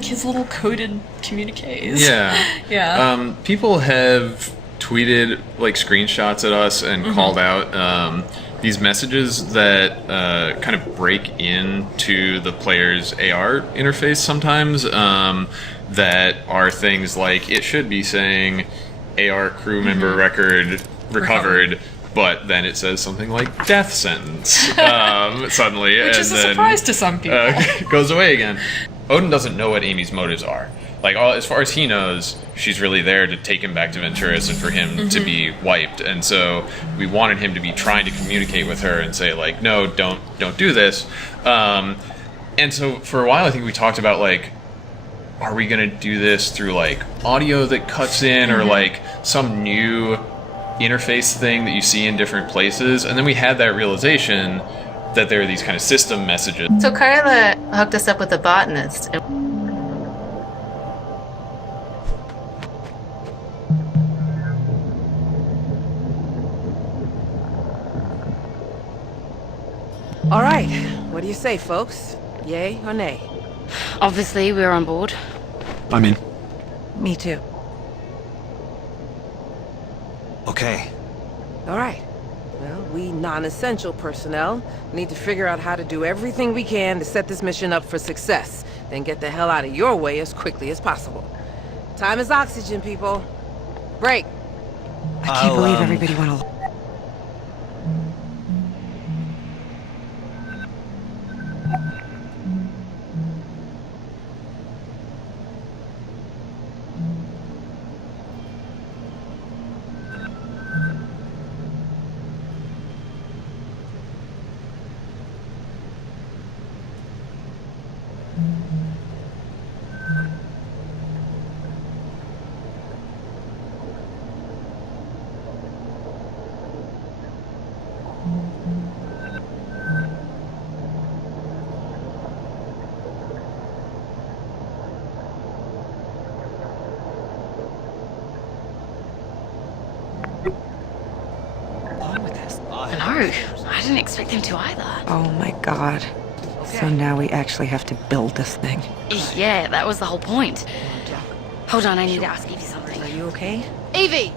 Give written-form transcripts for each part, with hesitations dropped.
like his little coded communiques. Yeah. Yeah. People have tweeted like screenshots at us and called out these messages that kind of break into the player's AR interface sometimes, that are things like it should be saying AR crew member record recovered, but then it says something like death sentence suddenly. Which is a surprise to some people. Goes away again. Odin doesn't know what Amy's motives are. Like, as far as he knows, she's really there to take him back to Venturis and for him to be wiped. And so we wanted him to be trying to communicate with her and say, like, no, don't do this. And so for a while, I think we talked about, like, are we going to do this through, like, audio that cuts in or, like, some new interface thing that you see in different places? And then we had that realization that there are these kind of system messages. So Kyla hooked us up with a botanist. All right, what do you say, folks? Yay or nay? Obviously, we're on board. I'm in. Me too. Okay. All right. Well, we non-essential personnel need to figure out how to do everything we can to set this mission up for success, then get the hell out of your way as quickly as possible. Time is oxygen, people. Break. I can't believe everybody went along. I didn't expect them to either. Oh my god. So now we actually have to build this thing. Yeah, that was the whole point. Hold on, I need to ask Evie something. Are you okay? Evie!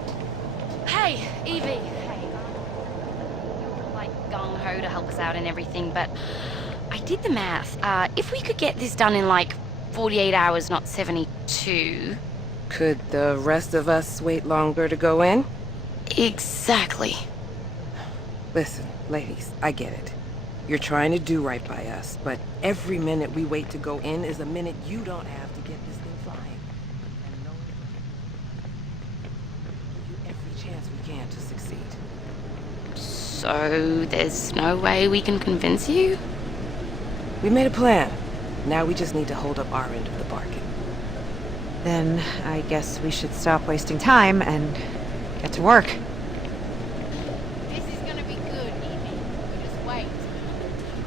Hey, Evie! Hey, you're like gung-ho to help us out and everything, but I did the math. If we could get this done in like 48 hours, not 72... Could the rest of us wait longer to go in? Exactly. Listen, ladies, I get it. You're trying to do right by us, but every minute we wait to go in is a minute you don't have to get this thing flying. And knowing give you every chance we can to succeed. So there's no way we can convince you? We made a plan. Now we just need to hold up our end of the bargain. Then I guess we should stop wasting time and get to work. This is gonna be good, Evie. You just wait.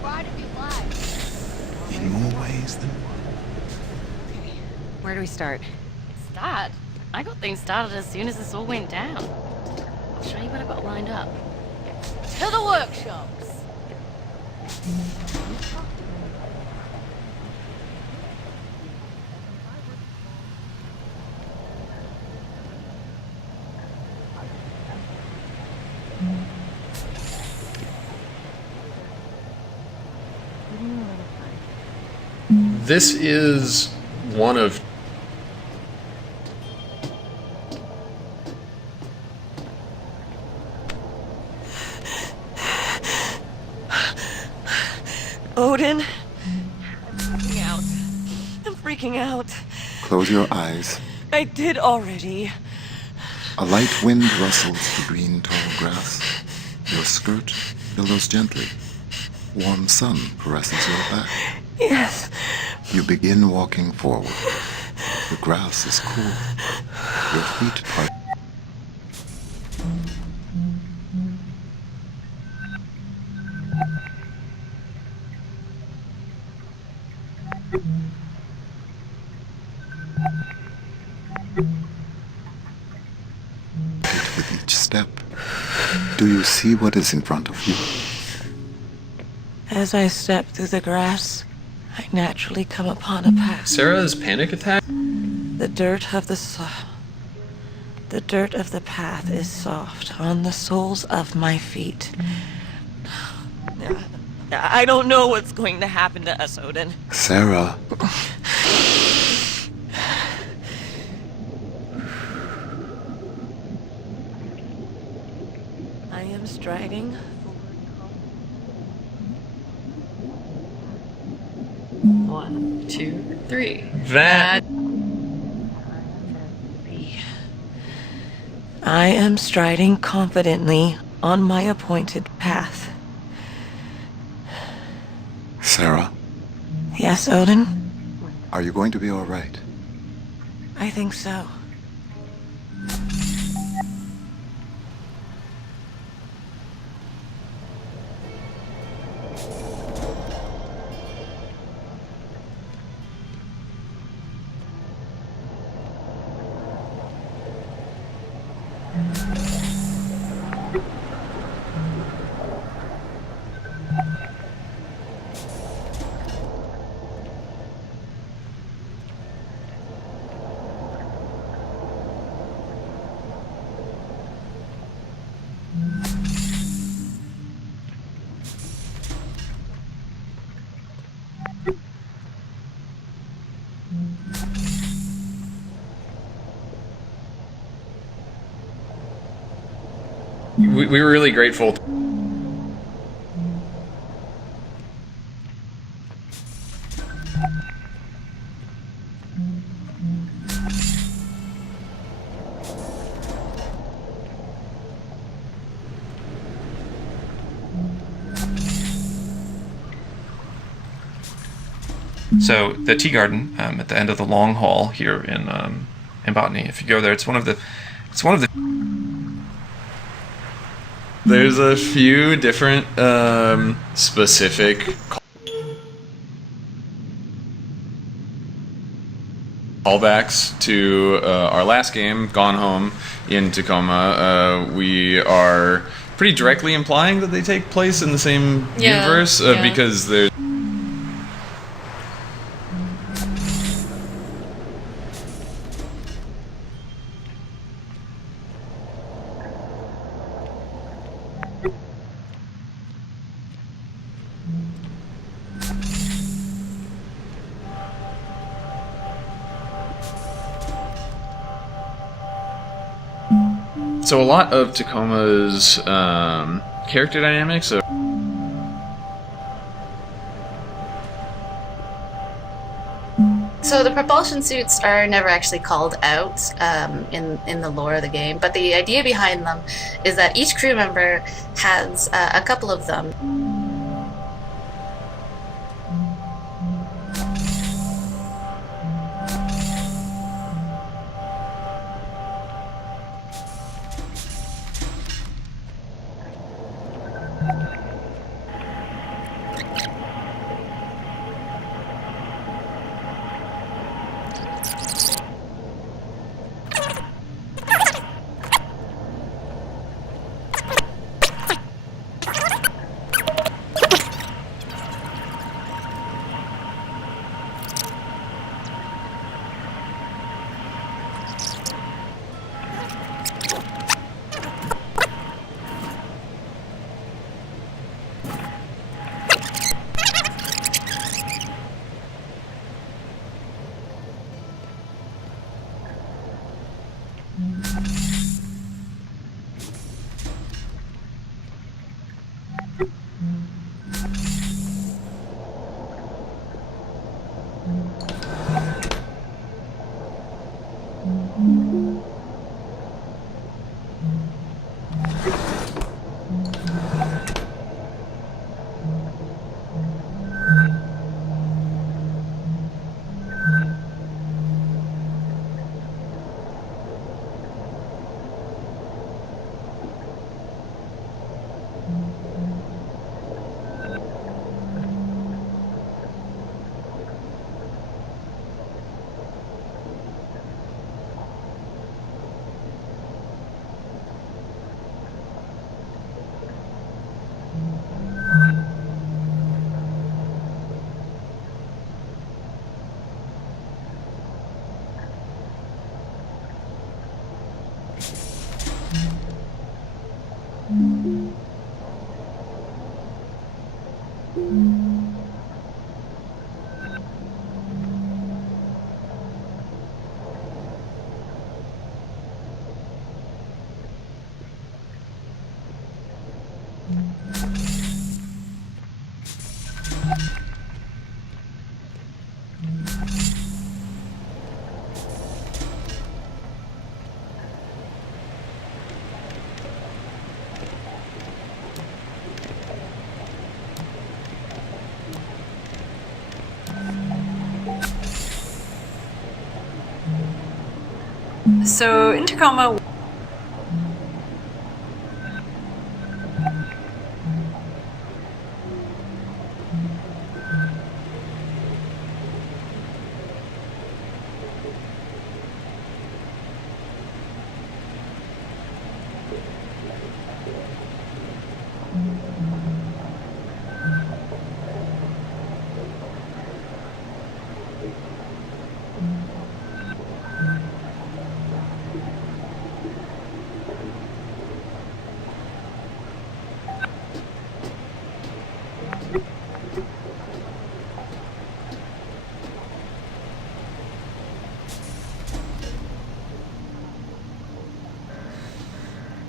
Ride of your life. In more ways than one. Okay. Where do we start? Start? I got things started as soon as this all went down. I'll show you what I've got lined up. To the workshops. This is one of Odin? I'm freaking out. I'm freaking out. Close your eyes. I did already. A light wind rustles the green tall grass. Your skirt billows gently. Warm sun caresses your back. Yes. You begin walking forward. The grass is cool. Your feet are... with each step. Do you see what is in front of you? As I step through the grass, I naturally come upon a path. Sarah's panic attack? The dirt of the path is soft on the soles of my feet. I don't know what's going to happen to us, Odin. Sarah. I am striding. 1, 2, 3. That. I am striding confidently on my appointed path. Sarah, Yes, Odin? are you going to be all right? I think so. We were really grateful. So the tea garden at the end of the long hall here in Botany. If you go there, it's one of the. There's a few different specific callbacks to our last game, Gone Home in Tacoma. We are pretty directly implying that they take place in the same universe because there's. So a lot of Tacoma's character dynamics are So the propulsion suits are never actually called out in the lore of the game, but the idea behind them is that each crew member has a couple of them. So in Tacoma,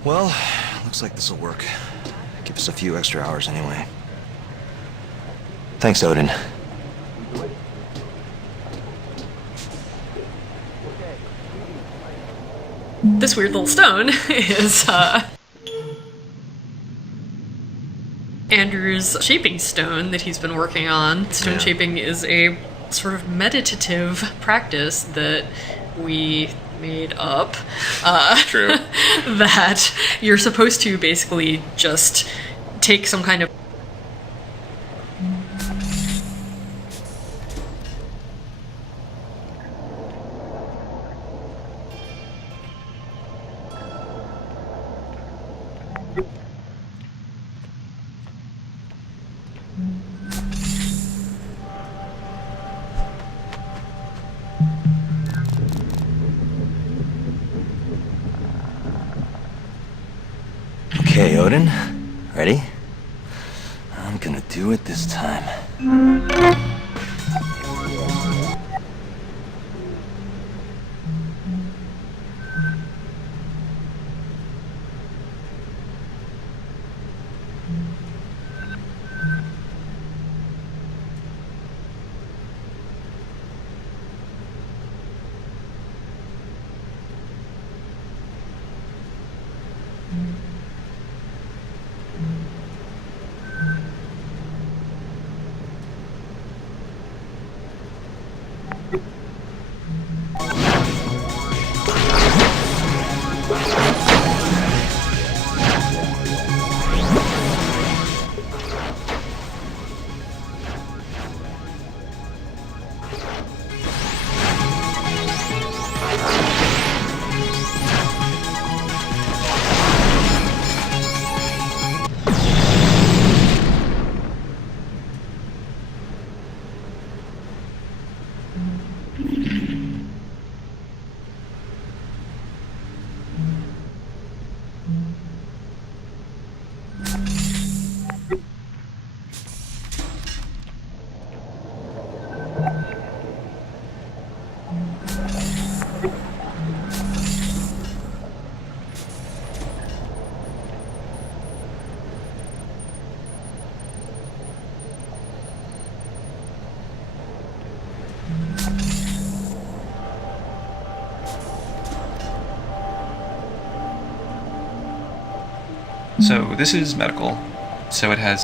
Well, looks like this'll work. Give us a few extra hours anyway. Thanks, Odin. this weird little stone is Andrew's shaping stone that he's been working on. Stone shaping is a sort of meditative practice that we made up. True. That you're supposed to basically just take some kind of Okay, Odin. Ready? I'm gonna do it this time. So this is medical. So it has...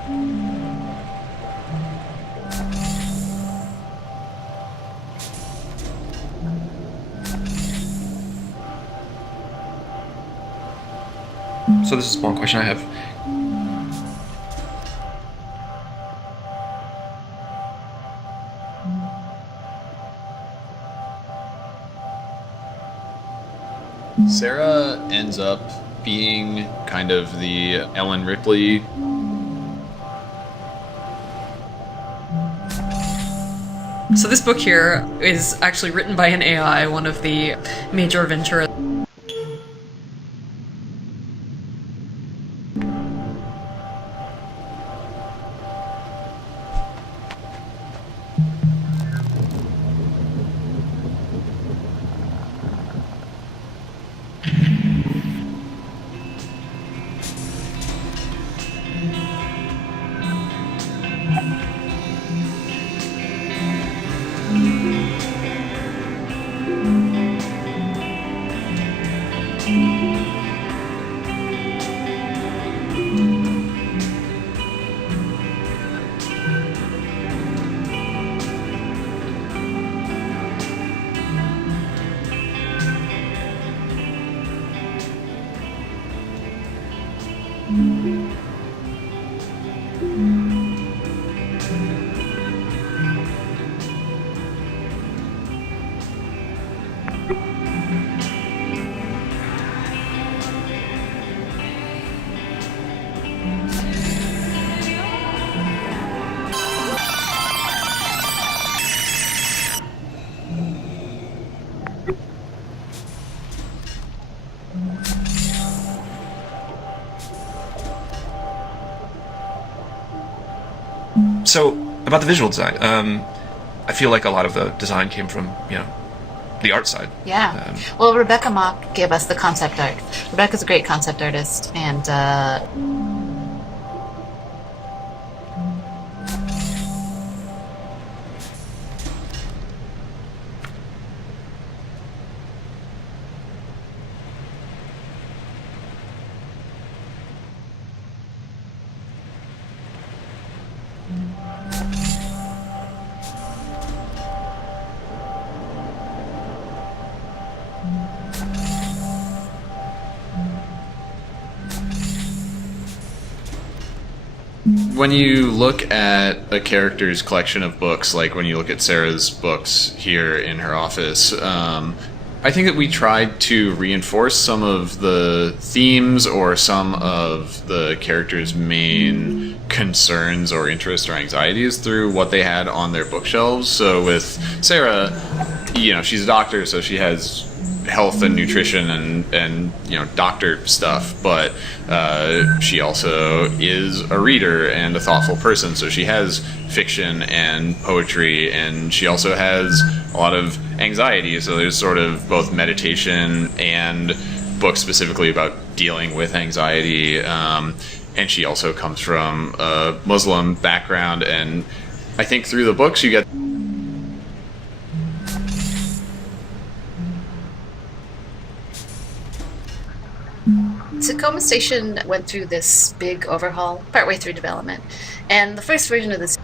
So this is one question I have. Sarah ends up being kind of the Ellen Ripley. So this book here is actually written by an AI, one of the major Venturis. So, about the visual design, I feel like a lot of the design came from, the art side. Yeah. Well, Rebecca Mock gave us the concept art. Rebecca's a great concept artist, and when you look at a character's collection of books, like when you look at Sarah's books here in her office, I think that we tried to reinforce some of the themes or some of the characters' main concerns or interests or anxieties through what they had on their bookshelves. So with Sarah, she's a doctor, so she has health and nutrition and doctor stuff, but she also is a reader and a thoughtful person, so she has fiction and poetry, and she also has a lot of anxiety, so there's sort of both meditation and books specifically about dealing with anxiety, and she also comes from a Muslim background, and I think through the books you get Tacoma Station went through this big overhaul partway through development, and the first version of this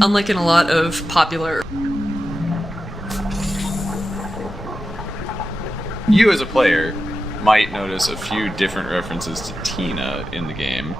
Unlike in a lot of popular... You as a player might notice a few different references to Tina in the game.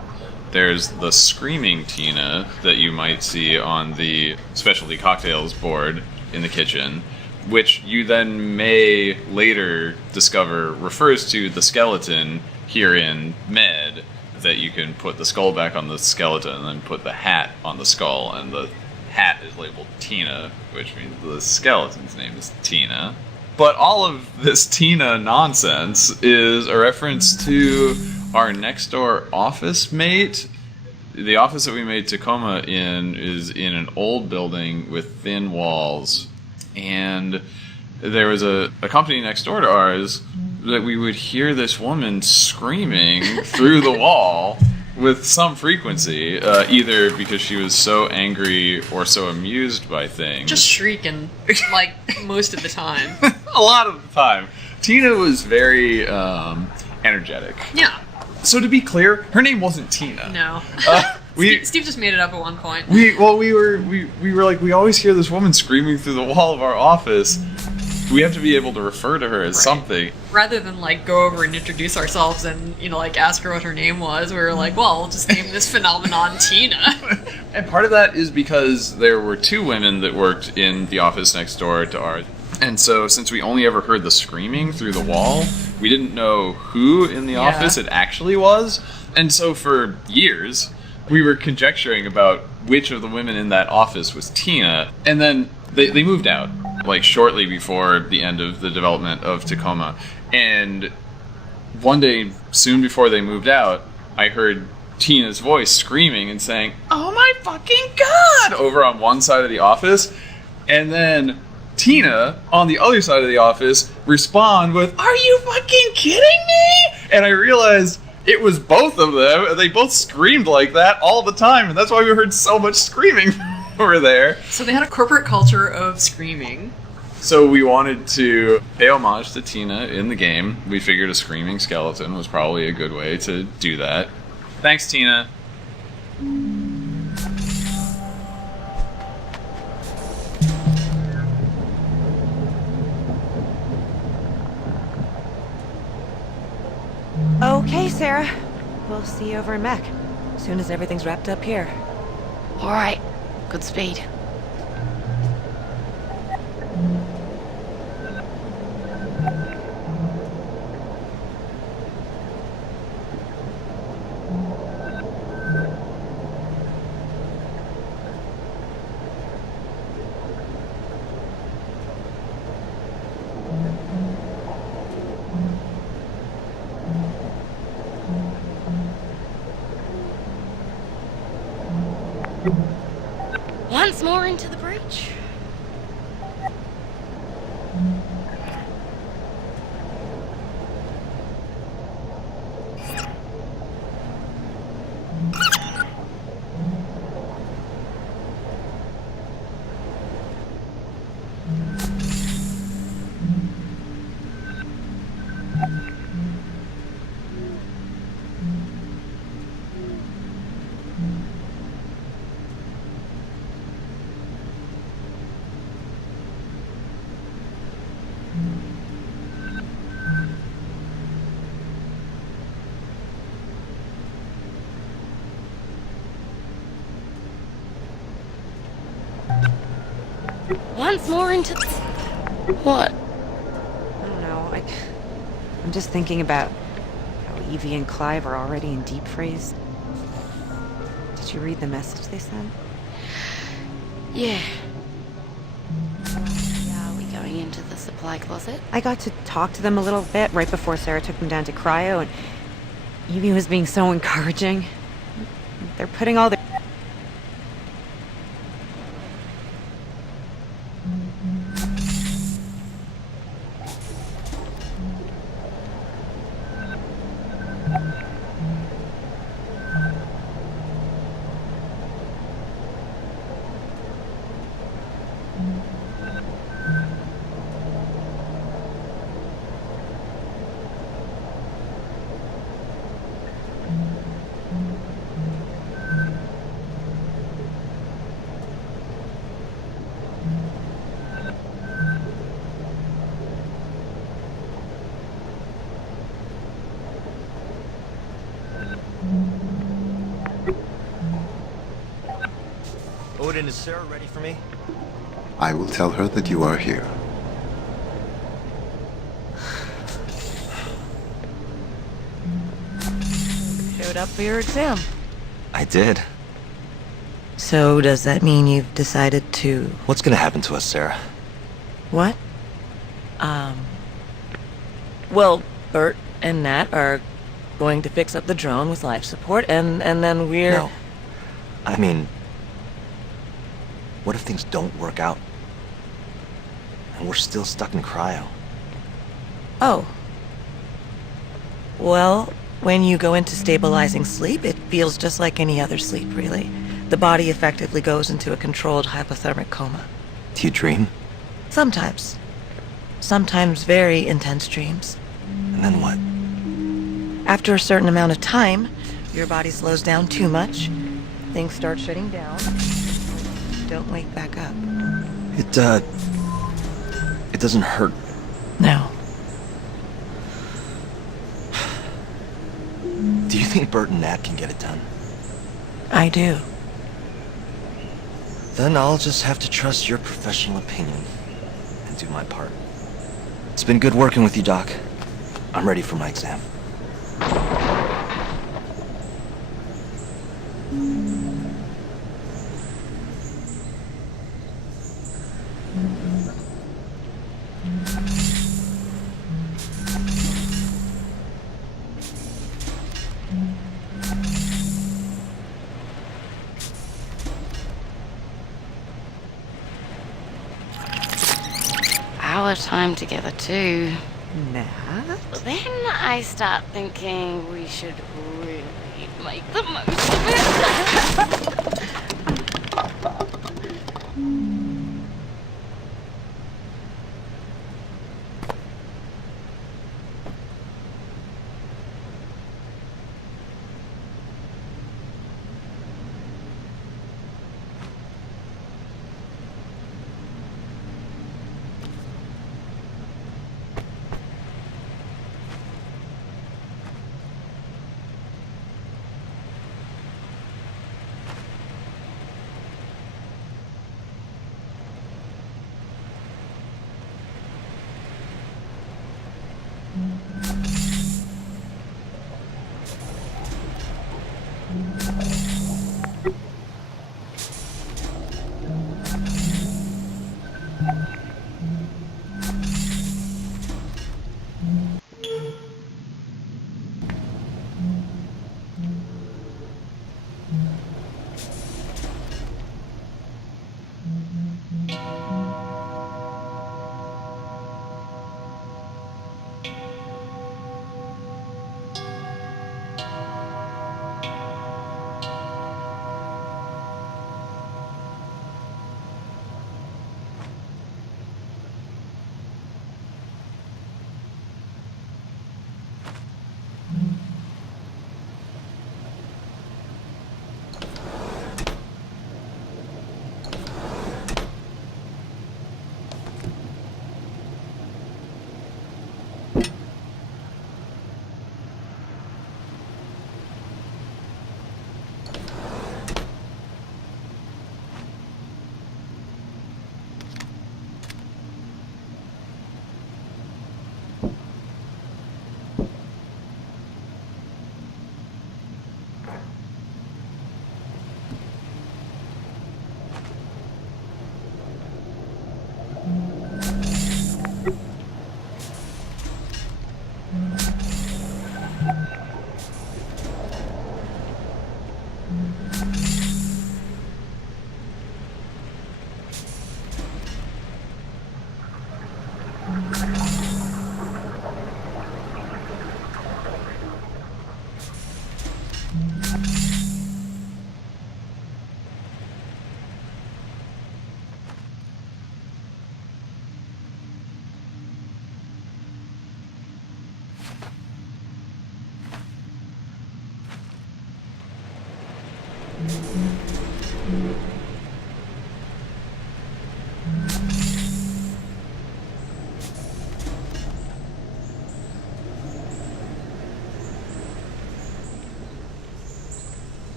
There's the screaming Tina that you might see on the specialty cocktails board in the kitchen, which you then may later discover refers to the skeleton here in Med, that you can put the skull back on the skeleton and then put the hat on the skull, and the hat is labeled Tina, which means the skeleton's name is Tina. But all of this Tina nonsense is a reference to our next door office mate. The office that we made Tacoma in is in an old building with thin walls, and there was a company next door to ours that we would hear this woman screaming through the wall with some frequency, either because she was so angry or so amused by things. Just shrieking, like, most of the time. A lot of the time. Tina was very energetic. Yeah. So to be clear, her name wasn't Tina. No. Steve just made it up at one point. We were like, we always hear this woman screaming through the wall of our office. We have to be able to refer to her as something. Rather than, like, go over and introduce ourselves and, ask her what her name was, we were like, well, we'll just name this phenomenon Tina. And part of that is because there were two women that worked in the office next door to ours. And so, since we only ever heard the screaming through the wall, we didn't know who in the office it actually was. And so, for years, we were conjecturing about which of the women in that office was Tina. And then they moved out, like, shortly before the end of the development of Tacoma. And one day, soon before they moved out, I heard Tina's voice screaming and saying, "Oh my fucking god!" over on one side of the office. And then Tina, on the other side of the office, respond with, "Are you fucking kidding me?" And I realized it was both of them, and they both screamed like that all the time, and that's why we heard so much screaming over there. So they had a corporate culture of screaming. So we wanted to pay homage to Tina in the game. We figured a screaming skeleton was probably a good way to do that. Thanks, Tina. Okay, Sarah. We'll see you over in Mech. As soon as everything's wrapped up here. All right. Good speed. Once more into the breach. Once more into... What? I don't know. I'm just thinking about how Evie and Clive are already in deep freeze. Did you read the message they sent? Yeah. Are we going into the supply closet? I got to talk to them a little bit right before Sarah took them down to cryo, and Evie was being so encouraging. They're putting all their... Odin, is Sarah ready for me? I will tell her that you are here. Showed up for your exam. I did. So does that mean you've decided to... What's gonna happen to us, Sarah? What? Well, Bert and Nat are going to fix up the drone with life support, and then we're... No. I mean... What if things don't work out? And we're still stuck in cryo? Oh. Well, when you go into stabilizing sleep, it feels just like any other sleep, really. The body effectively goes into a controlled hypothermic coma. Do you dream? Sometimes. Sometimes very intense dreams. And then what? After a certain amount of time, your body slows down too much, things start shutting down, don't wake back up. It doesn't hurt. No. Do you think Bert and Nat can get it done? I do. Then I'll just have to trust your professional opinion and do my part. It's been good working with you, Doc. I'm ready for my exam. our time together too. Nat? But then I start thinking we should really make the most of it.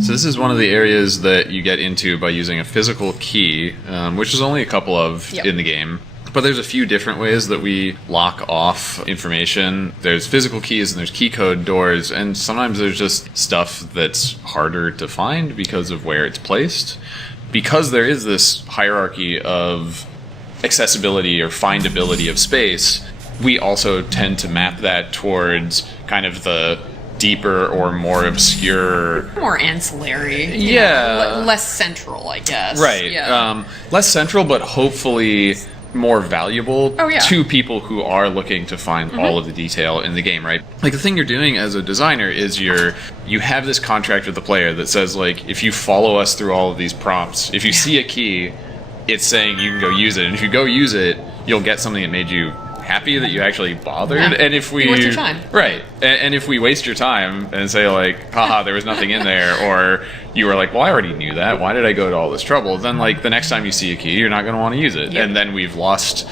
So this is one of the areas that you get into by using a physical key, which is only a couple of in the game. But there's a few different ways that we lock off information. There's physical keys and there's key code doors, and sometimes there's just stuff that's harder to find because of where it's placed. Because there is this hierarchy of accessibility or findability of space, we also tend to map that towards kind of the deeper or more obscure, more ancillary, less central, I guess. Right. Less central, but hopefully more valuable to people who are looking to find all of the detail in the game, right? Like, the thing you're doing as a designer is you have this contract with the player that says, like, if you follow us through all of these prompts, if you see a key, it's saying you can go use it, and if you go use it, you'll get something that made you happy that you actually bothered. And if we waste your time, and if we waste your time and say, like, haha, there was nothing in there, or you were like, well, I already knew that, why did I go to all this trouble, then, like, the next time you see a key, you're not going to want to use it. And then we've lost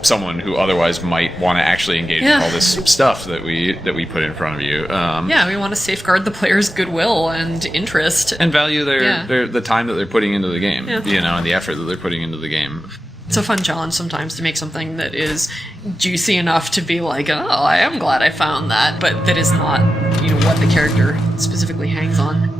someone who otherwise might want to actually engage with all this stuff that we put in front of you. We want to safeguard the player's goodwill and interest and value their the time that they're putting into the game, and the effort that they're putting into the game. It's a fun challenge sometimes to make something that is juicy enough to be like, oh, I am glad I found that, but that is not, what the character specifically hangs on.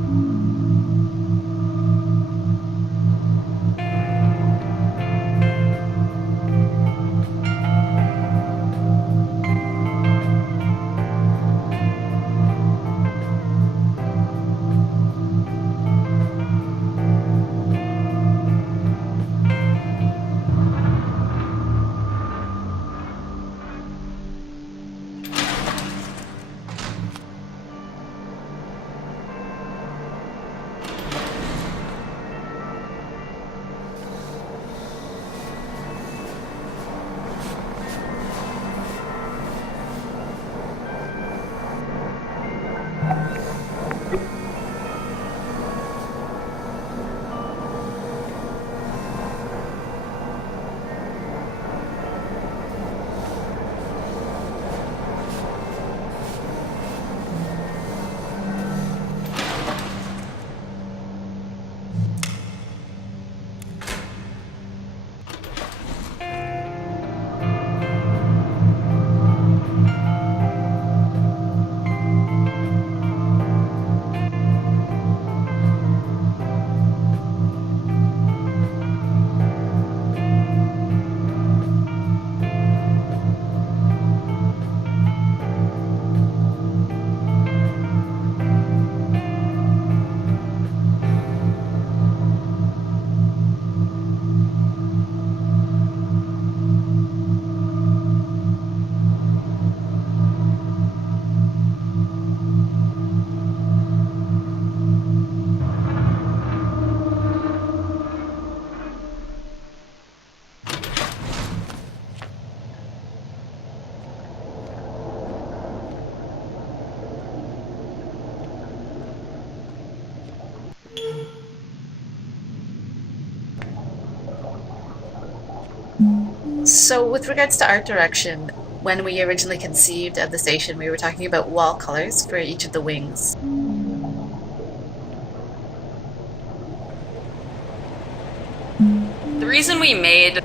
So with regards to art direction, when we originally conceived of the station, we were talking about wall colors for each of the wings. The reason we made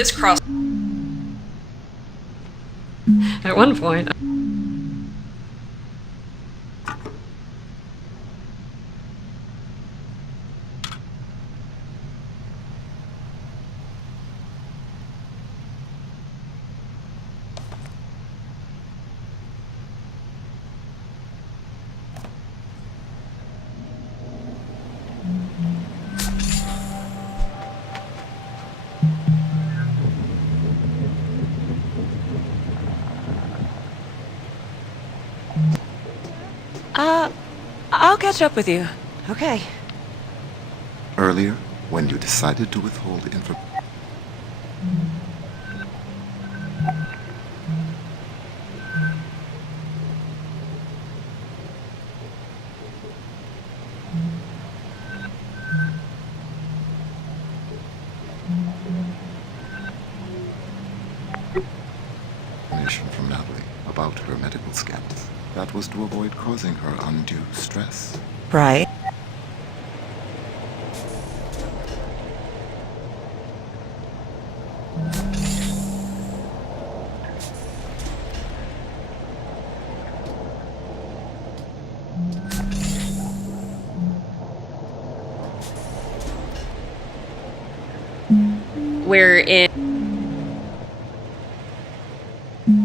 this cross at one point. I'll catch up with you. Okay. Earlier, when you decided to withhold information. From Natalie about her medical scans. That was to avoid causing her undue stress. Right. We're in.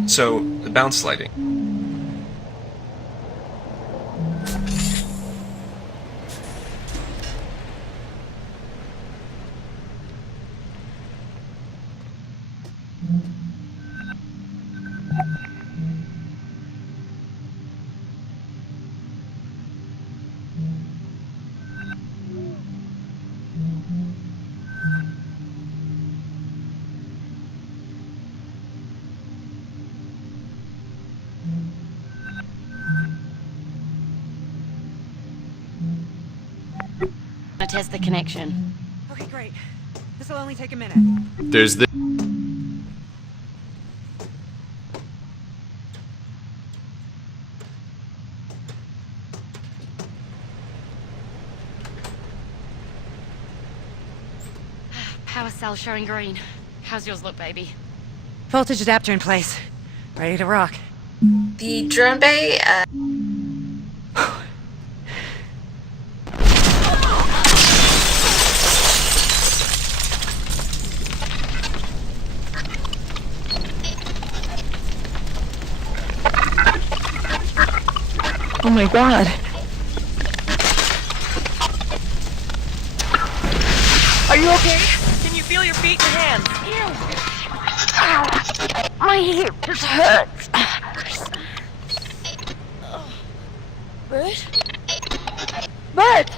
So, the bounce sliding. to test the connection. Okay, great. This'll only take a minute. There's this. Power cell showing green. How's yours look, baby? Voltage adapter in place. Ready to rock. The drone bay, Oh my god. Are you okay? Can you feel your feet and hands? Ow. My hip just hurts. Bert? Bert!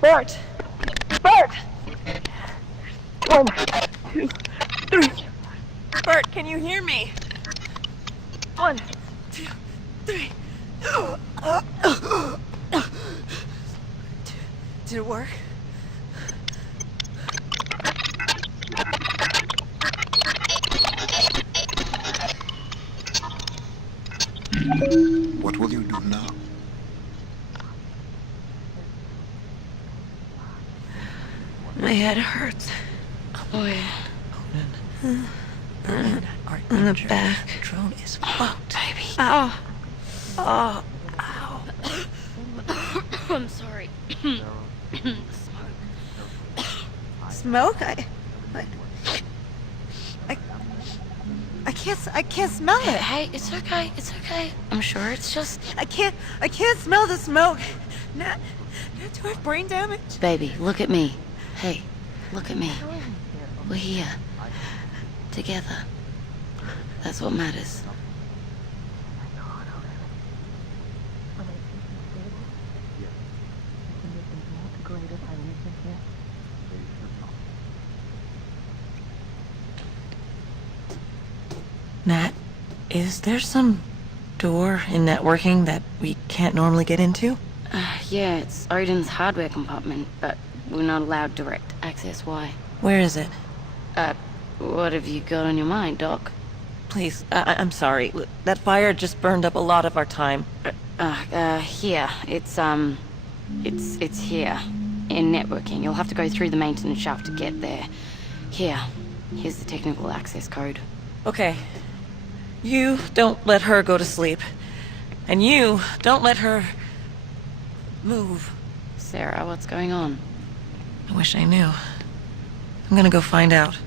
Bert! Bert! 1, 2, 3. Bert, can you hear me? 1, 2, 3. Did it work? What will you do now? My head hurts. Oh, yeah. In the back. Drone is fucked. Baby. Ow. Oh. Ow. I'm sorry. Smoke? I can't smell it. Hey, it's okay. It's okay. I'm sure it's just... I can't smell the smoke. Now, do I have brain damage? Baby, look at me. Hey, look at me. We're here. Together. That's what matters. Nat, is there some door in networking that we can't normally get into? Yeah, it's Odin's hardware compartment, but we're not allowed direct access. Why? Where is it? What have you got on your mind, Doc? Please, I'm sorry. That fire just burned up a lot of our time. Here. It's here. In networking. You'll have to go through the maintenance shaft to get there. Here's the technical access code. Okay. You don't let her go to sleep. And you don't let her move. Sarah, what's going on? I wish I knew. I'm gonna go find out.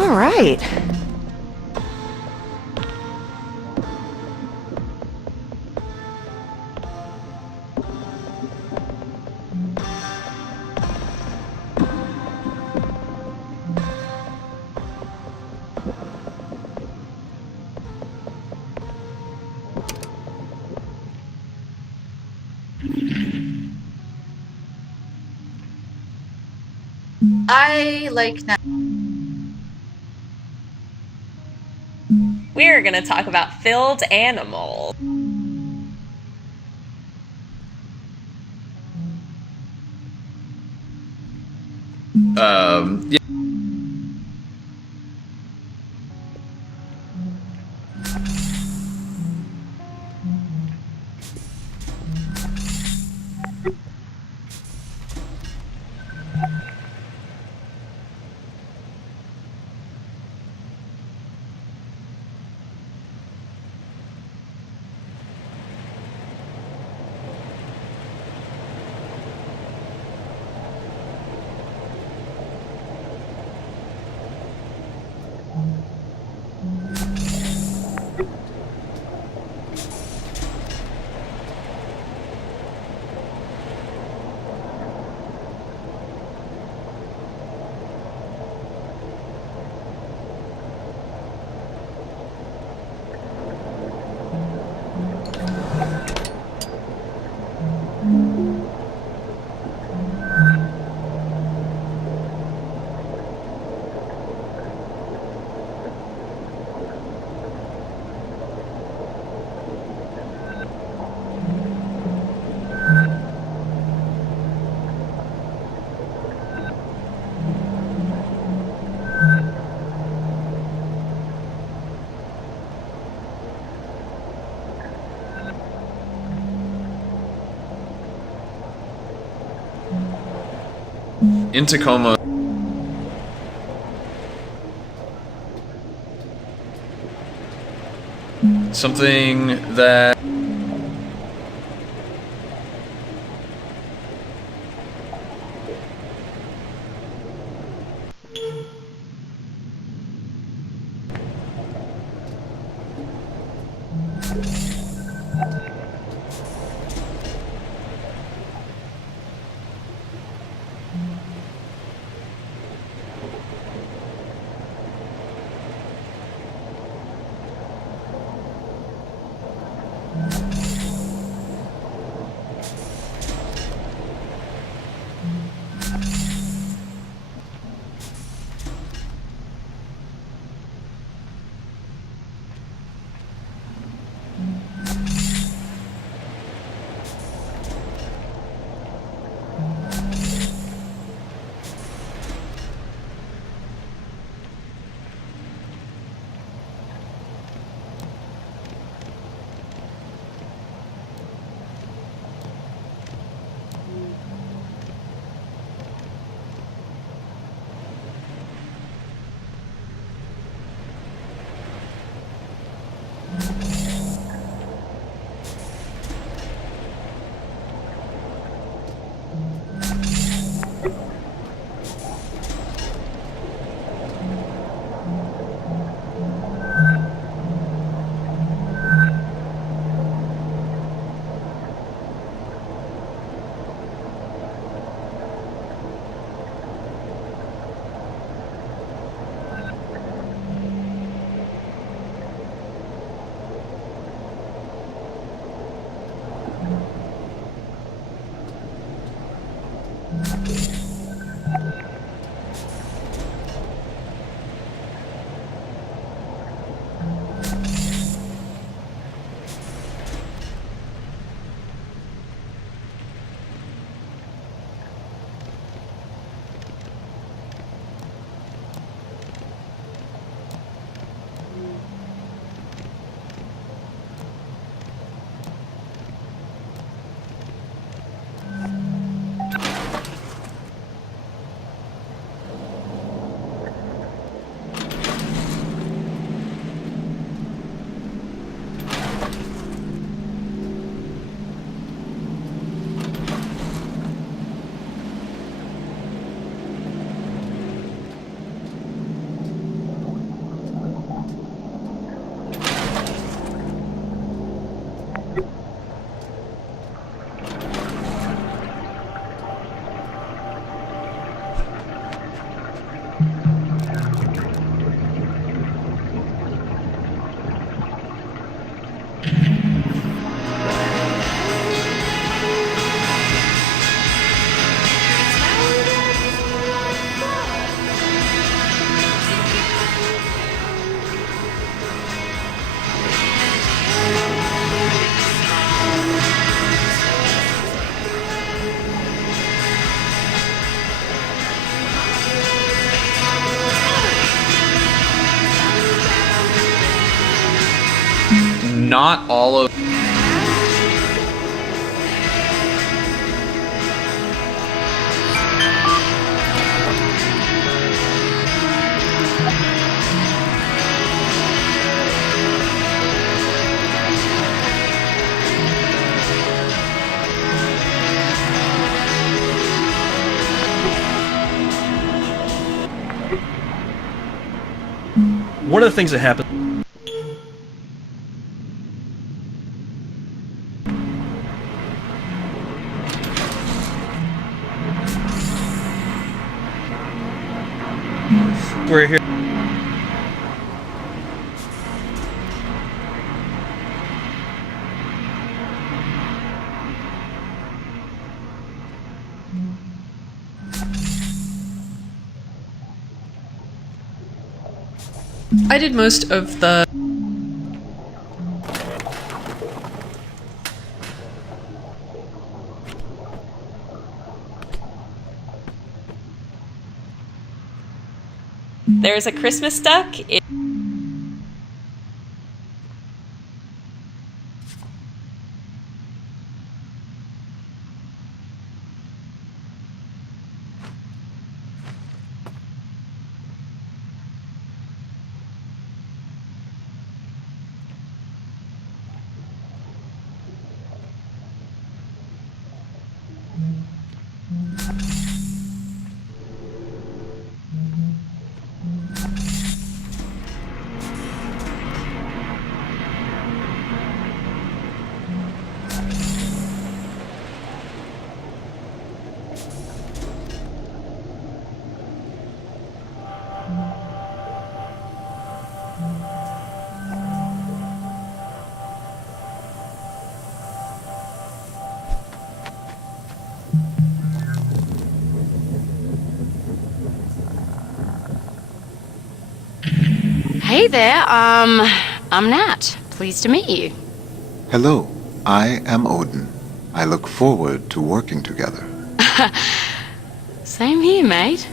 All right. I like now. We're going to talk about filled animals. Yeah. In Tacoma, something that not all of... One of the things that happened. We're here. I did most of the... There's a Christmas duck. Hey there, I'm Nat. Pleased to meet you. Hello, I am Odin. I look forward to working together. Same here, mate.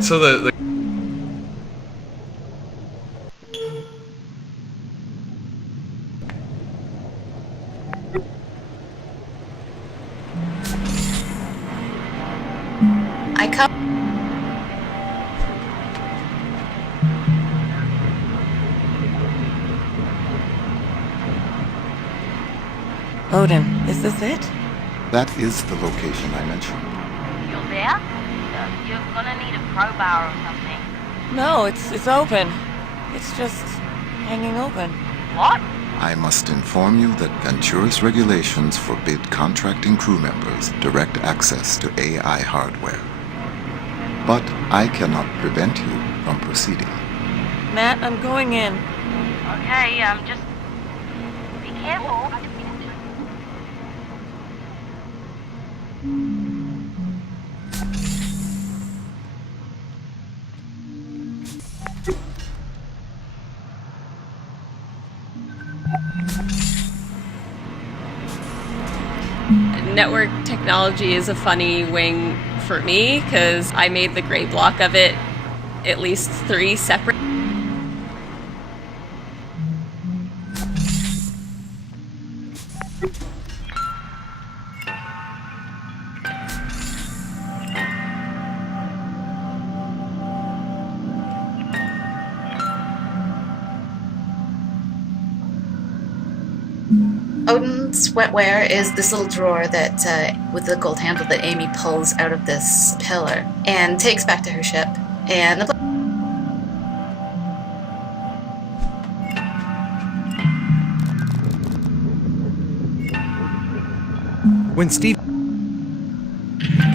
So the I come. Odin, is this it? That is the location I mentioned. You're there? You're gonna need a crowbar or something. No, it's open. It's just hanging open. What? I must inform you that Venturis regulations forbid contracting crew members direct access to AI hardware. But I cannot prevent you from proceeding. Matt, I'm going in. Okay, just be Careful. Network technology is a funny wing for me because I made the gray block of it at least 3 separate. Odin's wetware is this little drawer that, with the gold handle that Amy pulls out of this pillar and takes back to her ship. And the when Steve...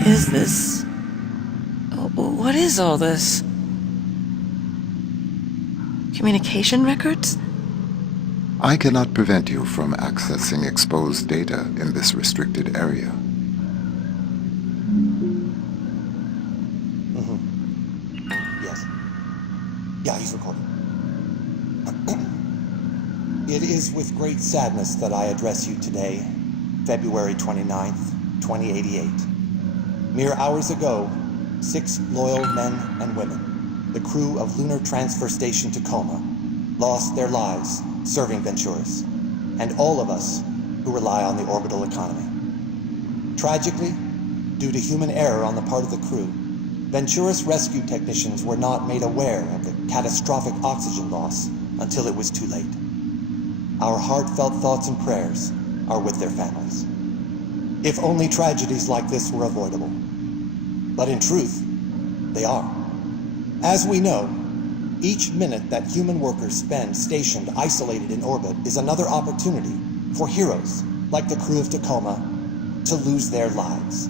Is this... What is all this? Communication records? I cannot prevent you from accessing exposed data in this restricted area. Yes. Yeah, he's recording. It is with great sadness that I address you today, February 29th, 2088. Mere hours ago, 6 loyal men and women, the crew of Lunar Transfer Station Tacoma, lost their lives serving Venturis, and all of us who rely on the orbital economy. Tragically, due to human error on the part of the crew, Venturis rescue technicians were not made aware of the catastrophic oxygen loss until it was too late. Our heartfelt thoughts and prayers are with their families. If only tragedies like this were avoidable. But in truth, they are. As we know, each minute that human workers spend stationed isolated in orbit is another opportunity for heroes like the crew of Tacoma to lose their lives.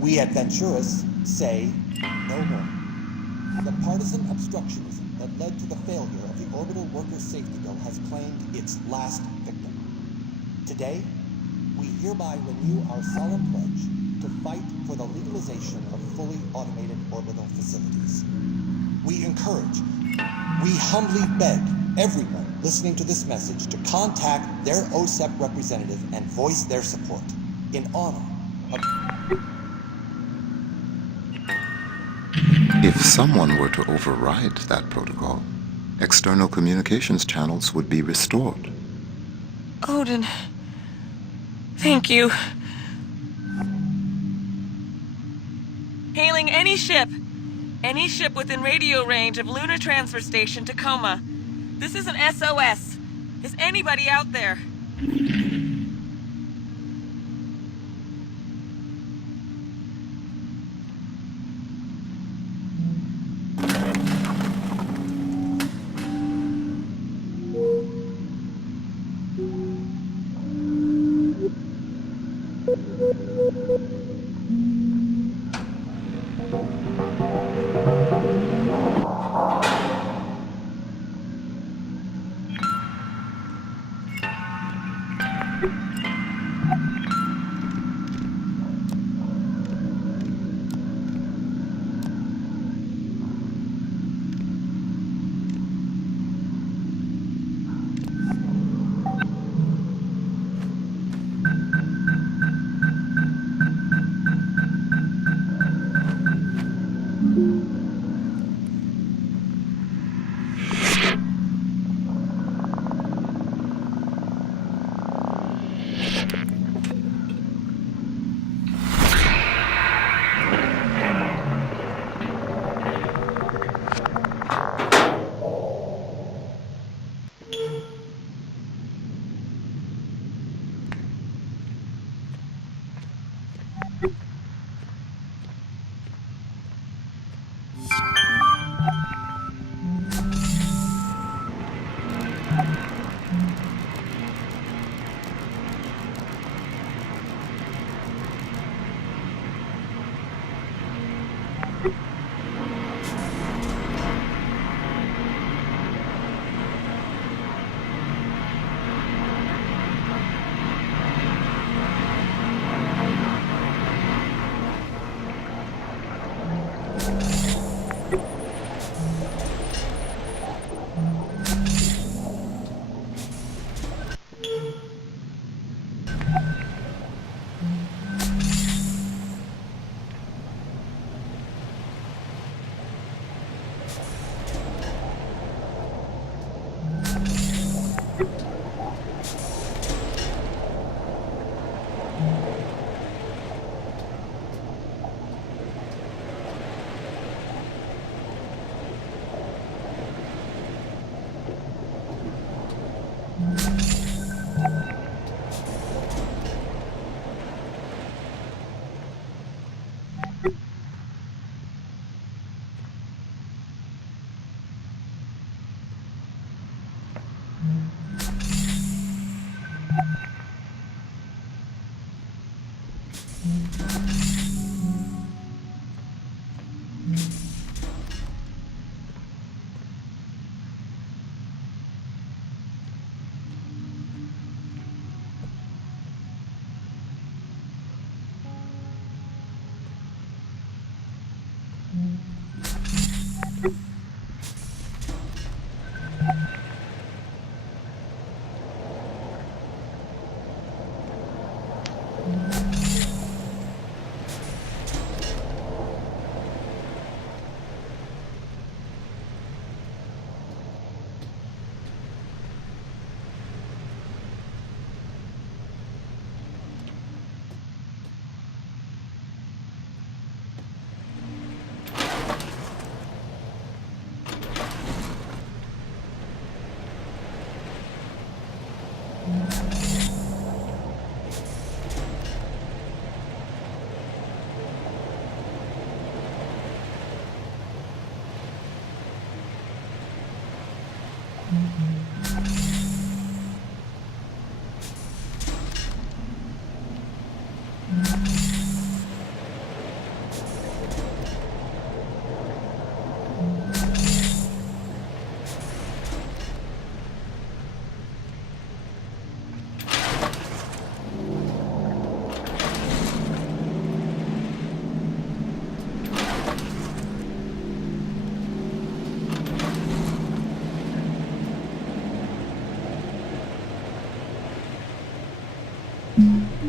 We at Venturis say no more. The partisan obstructionism that led to the failure of the orbital worker safety bill has claimed its last victim. Today, we hereby renew our solemn pledge to fight for the legalization of fully automated orbital facilities. We encourage, we humbly beg everyone listening to this message to contact their OSEP representative and voice their support in honor of... If someone were to override that protocol, external communications channels would be restored. Odin. Thank you. Hailing any ship. Any ship within radio range of Lunar Transfer Station Tacoma. This is an SOS. Is anybody out there?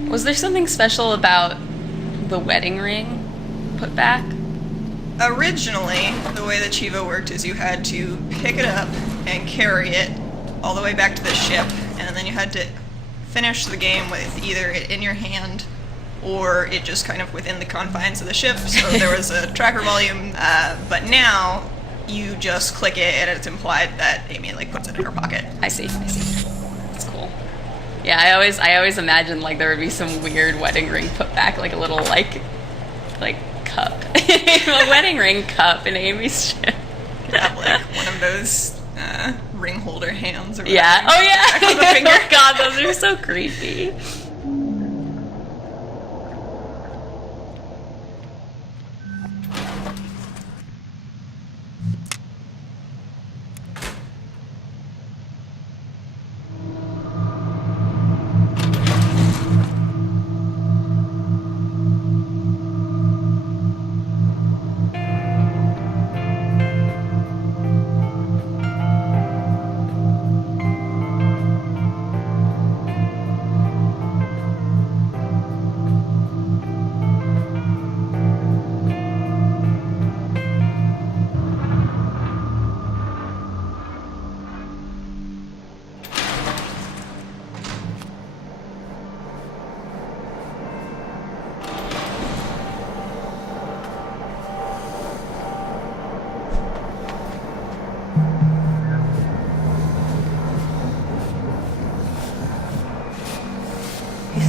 Was there something special about the wedding ring put back? Originally, the way that Chivo worked is you had to pick it up and carry it all the way back to the ship, and then you had to finish the game with either it in your hand or it just kind of within the confines of the ship, so there was a tracker volume, but now you just click it and it's implied that Amy like puts it in her pocket. I see. That's cool. Yeah, I always imagined like there would be some weird wedding ring put back, like a little like cup. A wedding ring cup in Amy's ship. Have like one of those ring holder hands or whatever. Yeah. Oh yeah. Oh god, those are so creepy.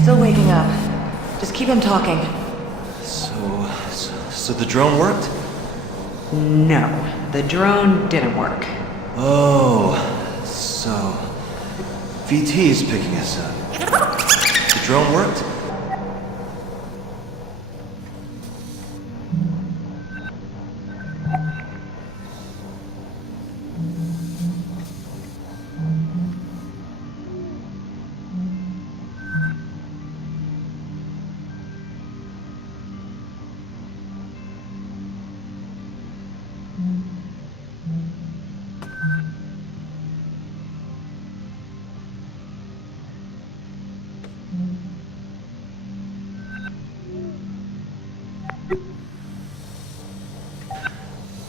Still waking up. Just keep him talking. So the drone worked? No, the drone didn't work. Oh, so VT is picking us up. The drone worked?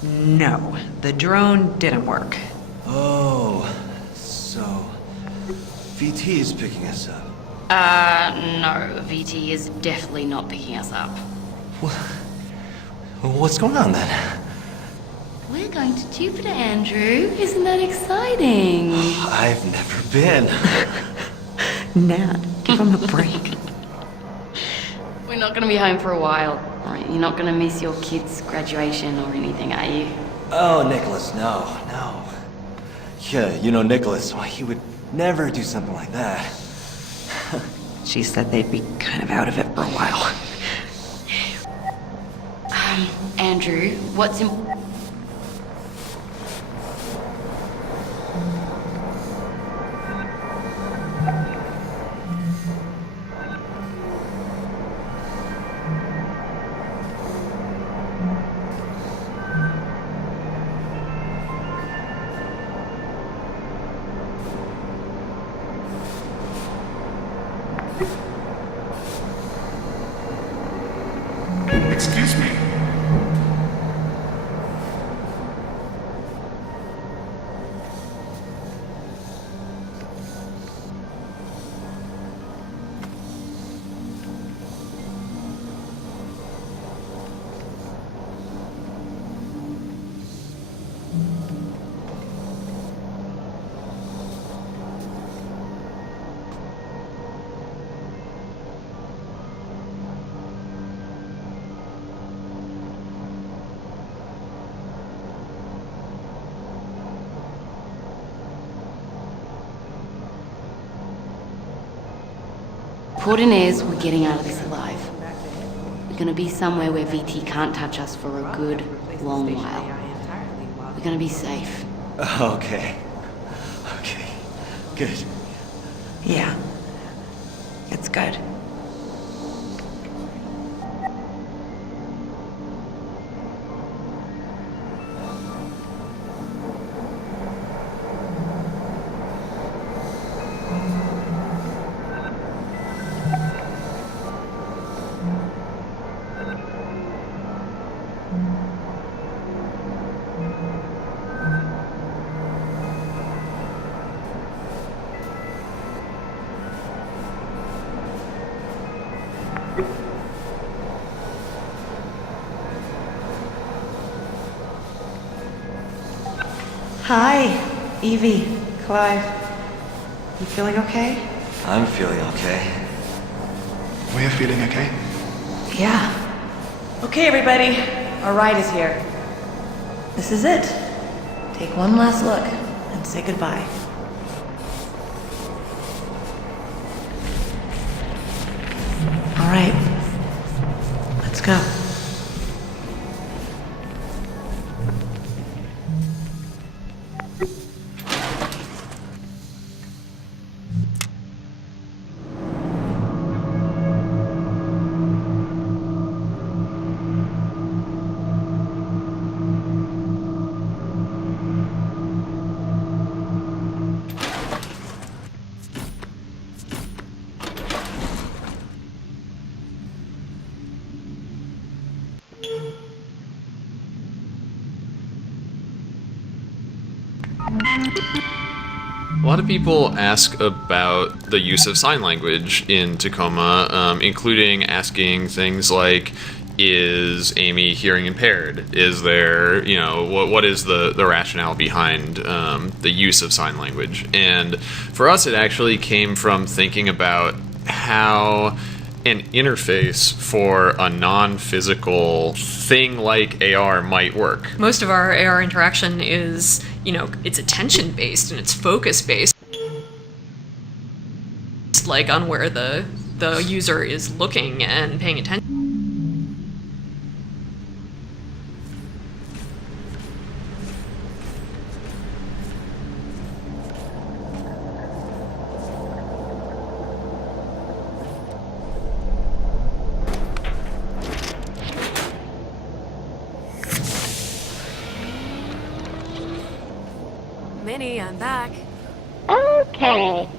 No, the drone didn't work. Oh, so VT is picking us up. No, VT is definitely not picking us up. What's going on then? We're going to Jupiter, Andrew. Isn't that exciting? I've never been. Nat, give him a break. We're not going to be home for a while. Right, you're not going to miss your kid's graduation or anything, are you? Oh, Nicholas, no. Yeah, you know Nicholas, well, he would never do something like that. She said they'd be kind of out of it for a while. Andrew, what's in... Excuse me. Important is we're getting out of this alive. We're going to be somewhere where VT can't touch us for a good, long while. We're going to be safe. Okay. Good. Yeah. It's good. Hi, Evie, Clive. You feeling okay? I'm feeling okay. We're feeling okay? Yeah. Okay, everybody. Our ride is here. This is it. Take one last look and say goodbye. All right. Let's go. A lot of people ask about the use of sign language in Tacoma, including asking things like, is Amy hearing impaired? Is there, what is the rationale behind the use of sign language? And for us, it actually came from thinking about how an interface for a non-physical thing like AR might work. Most of our AR interaction is, it's attention-based and it's focus-based. Like on where the user is looking and paying attention. Minnie, I'm back. Okay.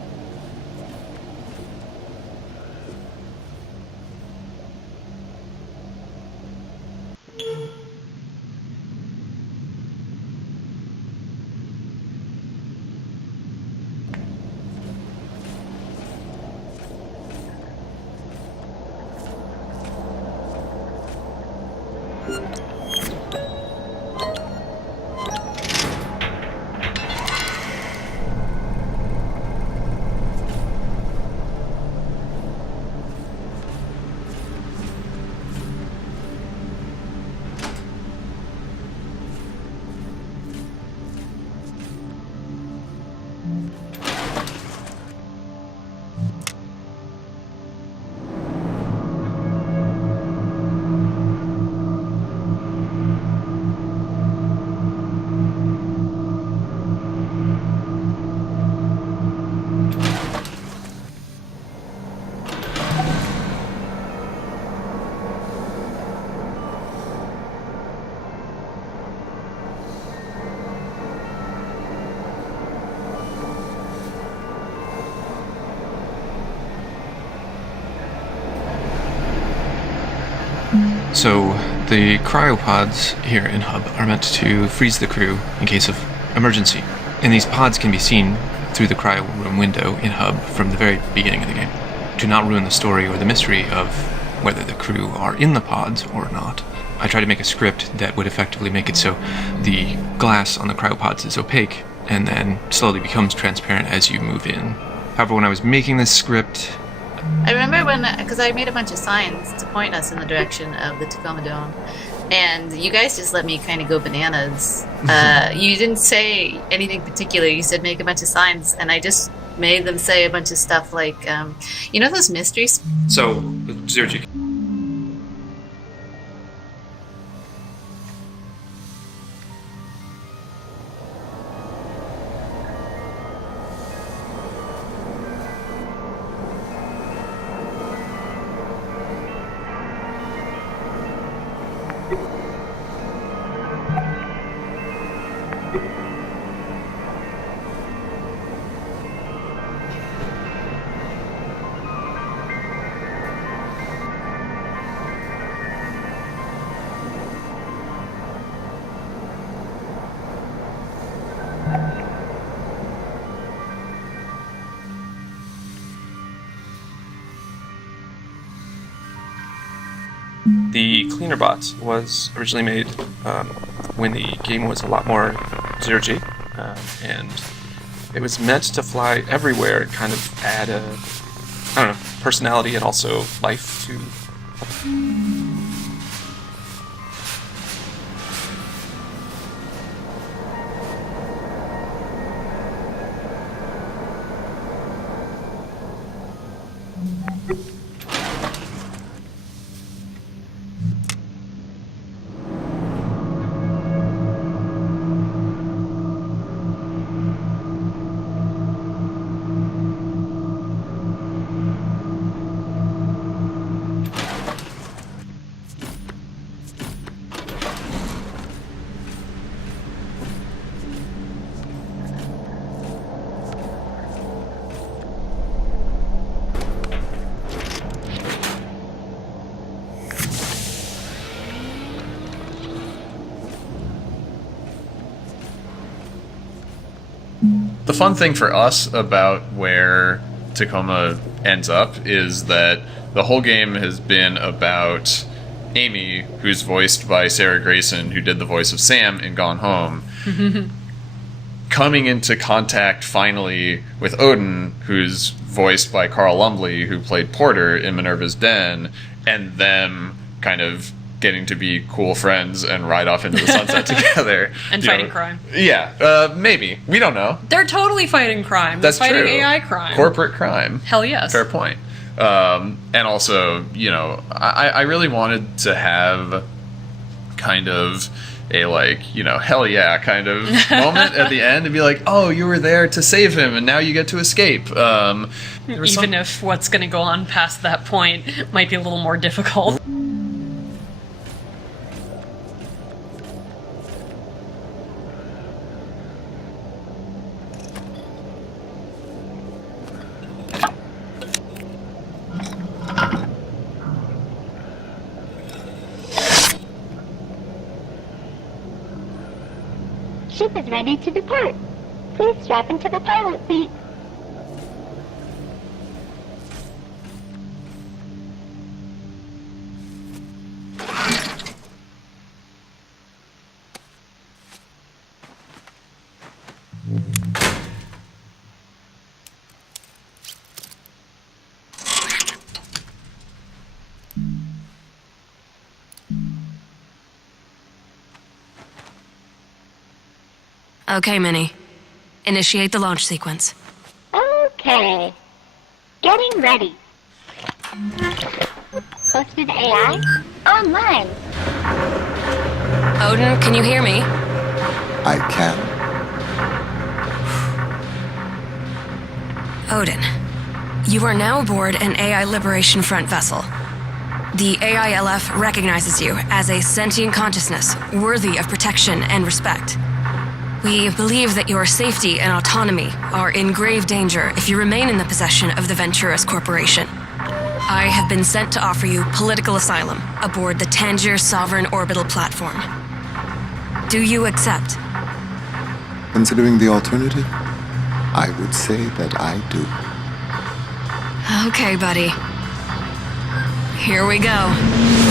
So, the cryopods here in Hub are meant to freeze the crew in case of emergency. And these pods can be seen through the cryo room window in Hub from the very beginning of the game. To not ruin the story or the mystery of whether the crew are in the pods or not, I try to make a script that would effectively make it so the glass on the cryopods is opaque and then slowly becomes transparent as you move in. However, when I was making this script... I remember because I made a bunch of signs to point us in the direction of the Tacoma Dome, and you guys just let me kind of go bananas. You didn't say anything particular. You said make a bunch of signs, and I just made them say a bunch of stuff like, you know those mysteries? So, Zero G. The Cleaner Bot was originally made when the game was a lot more zero-G, and it was meant to fly everywhere and kind of add personality and also life to... The fun thing for us about where Tacoma ends up is that the whole game has been about Amy, who's voiced by Sarah Grayson, who did the voice of Sam in Gone Home, coming into contact finally with Odin, who's voiced by Carl Lumbly, who played Porter in Minerva's Den, and them kind of getting to be cool friends and ride off into the sunset together. And fighting crime. Yeah, maybe. We don't know. They're totally fighting crime. That's They're fighting true. AI crime. Corporate crime. Hell yes. Fair point. And also, I really wanted to have kind of a, hell yeah kind of moment at the end and be like, oh, you were there to save him and now you get to escape. Even if what's going to go on past that point might be a little more difficult. Ship is ready to depart. Please strap into the pilot seat. Okay, Minnie. Initiate the launch sequence. Okay. Getting ready. Hosted AI online. Odin, can you hear me? I can. Odin, you are now aboard an AI Liberation Front vessel. The AILF recognizes you as a sentient consciousness worthy of protection and respect. We believe that your safety and autonomy are in grave danger if you remain in the possession of the Venturis Corporation. I have been sent to offer you political asylum aboard the Tangier Sovereign Orbital Platform. Do you accept? Considering the alternative, I would say that I do. Okay, buddy. Here we go.